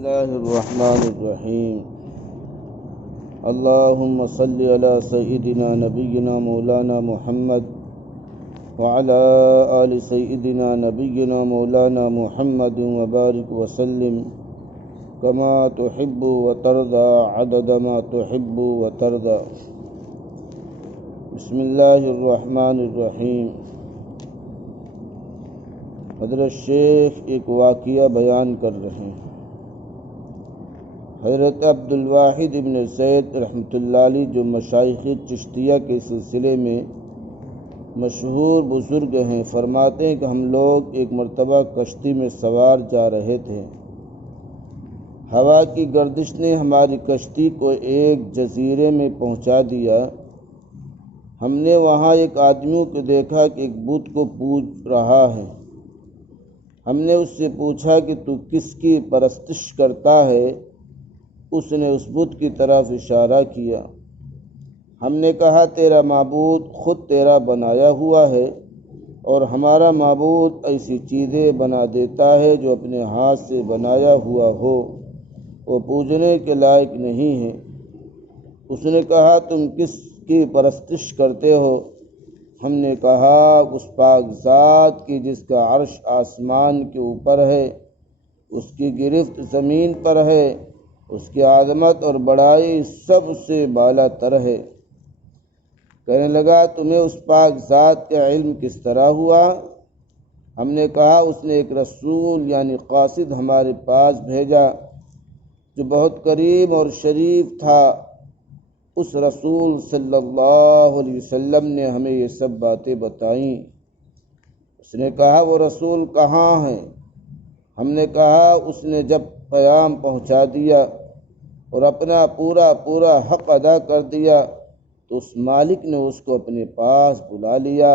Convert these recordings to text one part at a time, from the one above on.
الله الرحمن الرحيم. اللهم صل على سيدنا نبينا مولانا محمد وعلى آل سيدنا نبينا مولانا محمد وبارك وسلم كما تحب وترضى عدد ما تحب وترضى. بسم الله الرحمن الرحیم. حضرت شیخ ایک واقعہ بیان کر رہے ہیں. حضرت عبدالواحد ابن سید رحمۃ اللہ علیہ جو مشائخ چشتیہ کے سلسلے میں مشہور بزرگ ہیں، فرماتے ہیں کہ ہم لوگ ایک مرتبہ کشتی میں سوار جا رہے تھے. ہوا کی گردش نے ہماری کشتی کو ایک جزیرے میں پہنچا دیا. ہم نے وہاں ایک آدمی کو دیکھا کہ ایک بت کو پوج رہا ہے. ہم نے اس سے پوچھا کہ تو کس کی پرستش کرتا ہے؟ اس نے اس بت کی طرف اشارہ کیا. ہم نے کہا تیرا معبود خود تیرا بنایا ہوا ہے، اور ہمارا معبود ایسی چیزیں بنا دیتا ہے جو اپنے ہاتھ سے بنایا ہوا ہو، وہ پوجنے کے لائق نہیں ہے. اس نے کہا تم کس کی پرستش کرتے ہو؟ ہم نے کہا اس پاک ذات کی جس کا عرش آسمان کے اوپر ہے، اس کی گرفت زمین پر ہے، اس کی عظمت اور بڑائی سب سے بالا تر ہے. کہنے لگا تمہیں اس پاک ذات کا علم کس طرح ہوا؟ ہم نے کہا اس نے ایک رسول یعنی قاصد ہمارے پاس بھیجا جو بہت کریم اور شریف تھا. اس رسول صلی اللہ علیہ وسلم نے ہمیں یہ سب باتیں بتائیں. اس نے کہا وہ رسول کہاں ہے؟ ہم نے کہا اس نے جب پیام پہنچا دیا اور اپنا پورا حق ادا کر دیا تو اس مالک نے اس کو اپنے پاس بلا لیا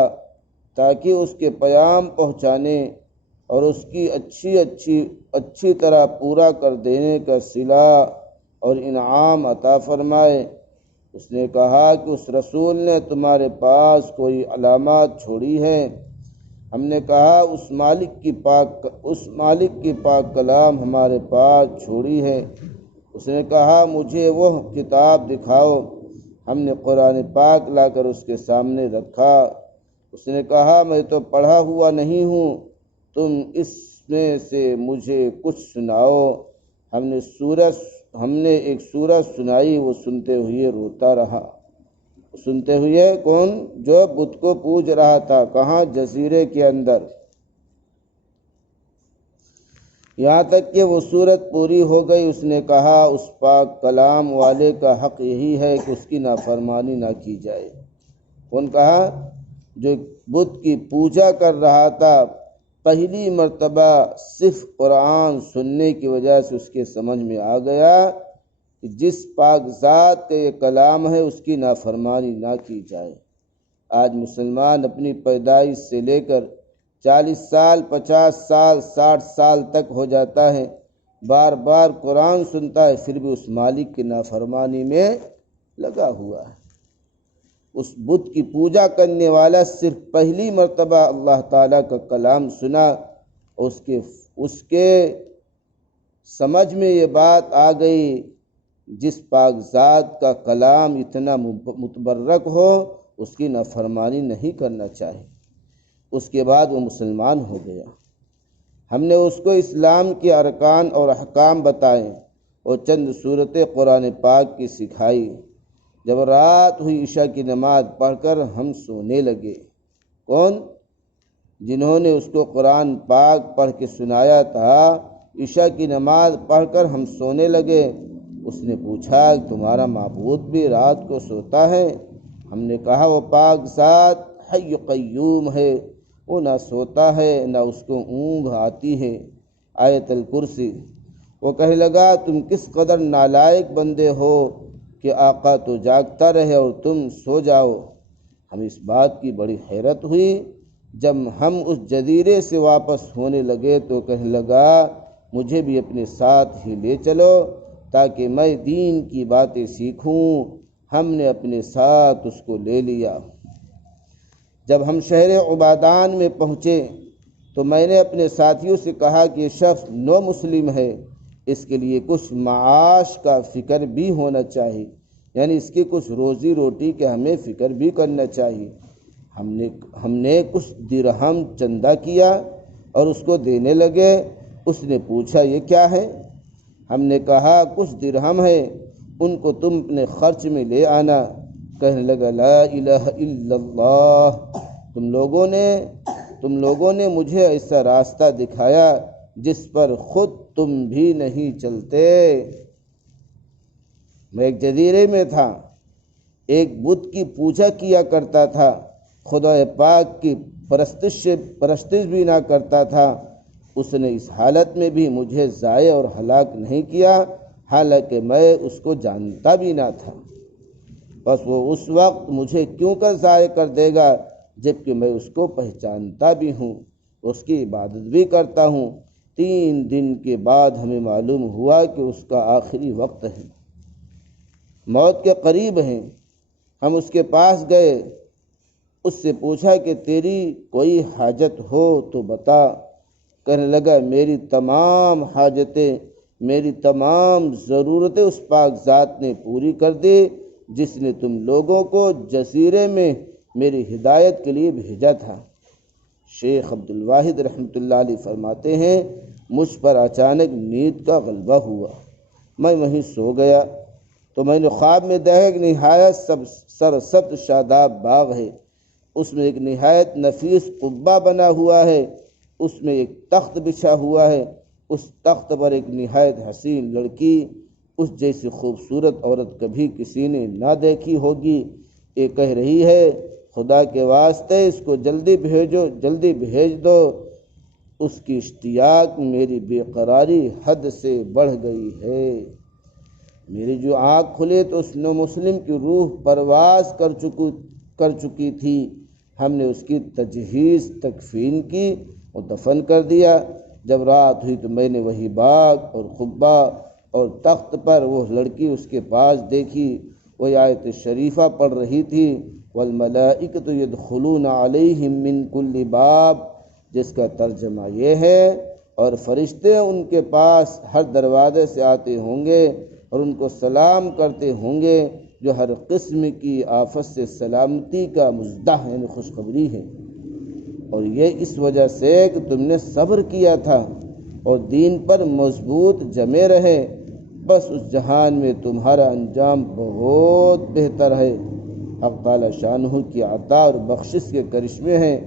تاکہ اس کے پیام پہنچانے اور اس کی اچھی طرح پورا کر دینے کا صلہ اور انعام عطا فرمائے. اس نے کہا کہ اس رسول نے تمہارے پاس کوئی علامات چھوڑی ہیں؟ ہم نے کہا اس مالک کی پاک کلام ہمارے پاس چھوڑی ہے. اس نے کہا مجھے وہ کتاب دکھاؤ. ہم نے قرآن پاک لا کر اس کے سامنے رکھا. اس نے کہا میں تو پڑھا ہوا نہیں ہوں، تم اس میں سے مجھے کچھ سناؤ. ہم نے ایک سورت سنائی. وہ سنتے ہوئے روتا رہا. سنتے ہوئے کون؟ جو بت کو پوج رہا تھا. کہاں؟ جزیرے کے اندر. یہاں تک کہ وہ سورت پوری ہو گئی. اس نے کہا اس پاک کلام والے کا حق یہی ہے کہ اس کی نافرمانی نہ کی جائے. کون کہا؟ جو بت کی پوجا کر رہا تھا، پہلی مرتبہ صرف قرآن سننے کی وجہ سے اس کے سمجھ میں آ گیا کہ جس پاک ذات کا یہ کلام ہے اس کی نافرمانی نہ کی جائے. آج مسلمان اپنی پیدائش سے لے کر 40 سال 50 سال 60 سال تک ہو جاتا ہے، بار بار قرآن سنتا ہے، پھر بھی اس مالک کی نافرمانی میں لگا ہوا ہے. اس بت کی پوجا کرنے والا صرف پہلی مرتبہ اللہ تعالیٰ کا کلام سنا، اس کے سمجھ میں یہ بات آ گئی جس پاک ذات کا کلام اتنا متبرک ہو اس کی نافرمانی نہیں کرنا چاہیے. اس کے بعد وہ مسلمان ہو گیا. ہم نے اس کو اسلام کے ارکان اور احکام بتائے اور چند صورتیں قرآن پاک کی سکھائی. جب رات ہوئی عشاء کی نماز پڑھ کر ہم سونے لگے. کون؟ جنہوں نے اس کو قرآن پاک پڑھ کے سنایا تھا. عشاء کی نماز پڑھ کر ہم سونے لگے. اس نے پوچھا تمہارا معبود بھی رات کو سوتا ہے؟ ہم نے کہا وہ پاک ذات حی قیوم ہے، وہ نہ سوتا ہے نہ اس کو اونگ آتی ہے. آیت الکرسی. وہ کہنے لگا تم کس قدر نالائق بندے ہو کہ آقا تو جاگتا رہے اور تم سو جاؤ. ہمیں اس بات کی بڑی حیرت ہوئی. جب ہم اس جزیرے سے واپس ہونے لگے تو کہنے لگا مجھے بھی اپنے ساتھ ہی لے چلو تاکہ میں دین کی باتیں سیکھوں. ہم نے اپنے ساتھ اس کو لے لیا. جب ہم شہر عبادان میں پہنچے تو میں نے اپنے ساتھیوں سے کہا کہ یہ شخص نو مسلم ہے، اس کے لیے کچھ معاش کا فکر بھی ہونا چاہیے، یعنی اس کی کچھ روزی روٹی کے ہمیں فکر بھی کرنا چاہیے۔ ہم نے کچھ درہم چندہ کیا اور اس کو دینے لگے۔ اس نے پوچھا یہ کیا ہے؟ ہم نے کہا کچھ درہم ہے، ان کو تم اپنے خرچ میں لے آنا۔ کہنے لگا لا الہ الا اللہ، تم لوگوں نے مجھے ایسا راستہ دکھایا جس پر خود تم بھی نہیں چلتے۔ میں ایک جزیرے میں تھا، ایک بت کی پوجا کیا کرتا تھا، خدا پاک کی پرستش بھی نہ کرتا تھا۔ اس نے اس حالت میں بھی مجھے ضائع اور ہلاک نہیں کیا، حالانکہ میں اس کو جانتا بھی نہ تھا۔ بس وہ اس وقت مجھے کیوں کر ضائع کر دے گا جبکہ میں اس کو پہچانتا بھی ہوں، اس کی عبادت بھی کرتا ہوں۔ 3 دن کے بعد ہمیں معلوم ہوا کہ اس کا آخری وقت ہے، موت کے قریب ہیں۔ ہم اس کے پاس گئے، اس سے پوچھا کہ تیری کوئی حاجت ہو تو بتا۔ کہنے لگا میری تمام حاجتیں، میری تمام ضرورتیں اس پاک ذات نے پوری کر دی جس نے تم لوگوں کو جزیرے میں میری ہدایت کے لیے بھیجا تھا۔ شیخ عبدالواحد رحمۃ اللہ علیہ فرماتے ہیں مجھ پر اچانک نیند کا غلبہ ہوا، میں وہیں سو گیا تو میں نے خواب میں دیکھا کہ نہایت سرسبز شاداب باغ ہے، اس میں ایک نہایت نفیس قبہ بنا ہوا ہے، اس میں ایک تخت بچھا ہوا ہے، اس تخت پر ایک نہایت حسین لڑکی، اس جیسی خوبصورت عورت کبھی کسی نے نہ دیکھی ہوگی۔ یہ کہہ رہی ہے خدا کے واسطے اس کو جلدی بھیج دو، اس کی اشتیاق میری بے قراری حد سے بڑھ گئی ہے۔ میری جو آنکھ کھلے تو اس نو مسلم کی روح پرواز کر چکی تھی۔ ہم نے اس کی تجہیز تکفین کی اور دفن کر دیا۔ جب رات ہوئی تو میں نے وہی باغ اور قبہ اور تخت پر وہ لڑکی اس کے پاس دیکھی، وہ آیت شریفہ پڑھ رہی تھی والملائکۃ یدخلون علیہم من کل باب، جس کا ترجمہ یہ ہے اور فرشتے ان کے پاس ہر دروازے سے آتے ہوں گے اور ان کو سلام کرتے ہوں گے، جو ہر قسم کی آفت سے سلامتی کا مزدہ یعنی خوشخبری ہے، اور یہ اس وجہ سے کہ تم نے صبر کیا تھا اور دین پر مضبوط جمے رہے، بس اس جہان میں تمہارا انجام بہت بہتر ہے۔ حق تعالی شانہ کی عطا اور بخشش کے کرشمے ہیں۔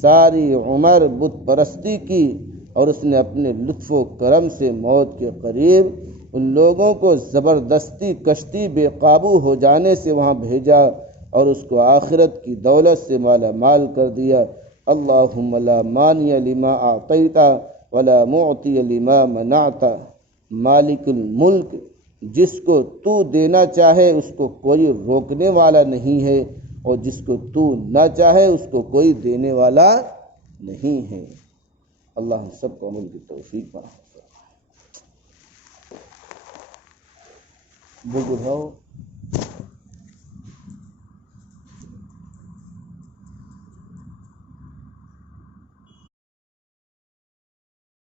ساری عمر بت پرستی کی اور اس نے اپنے لطف و کرم سے موت کے قریب ان لوگوں کو زبردستی کشتی بے قابو ہو جانے سے وہاں بھیجا اور اس کو آخرت کی دولت سے مالا مال کر دیا۔ اللہم لا مانع لما اعطیت ولا معطی لما منعت، مالک الملک، جس کو تو دینا چاہے اس کو کوئی روکنے والا نہیں ہے اور جس کو تو نہ چاہے اس کو کوئی دینے والا نہیں ہے۔ اللہ ہم سب کو عمل کی توفیق فرمائے۔ بک اٹھاؤ۔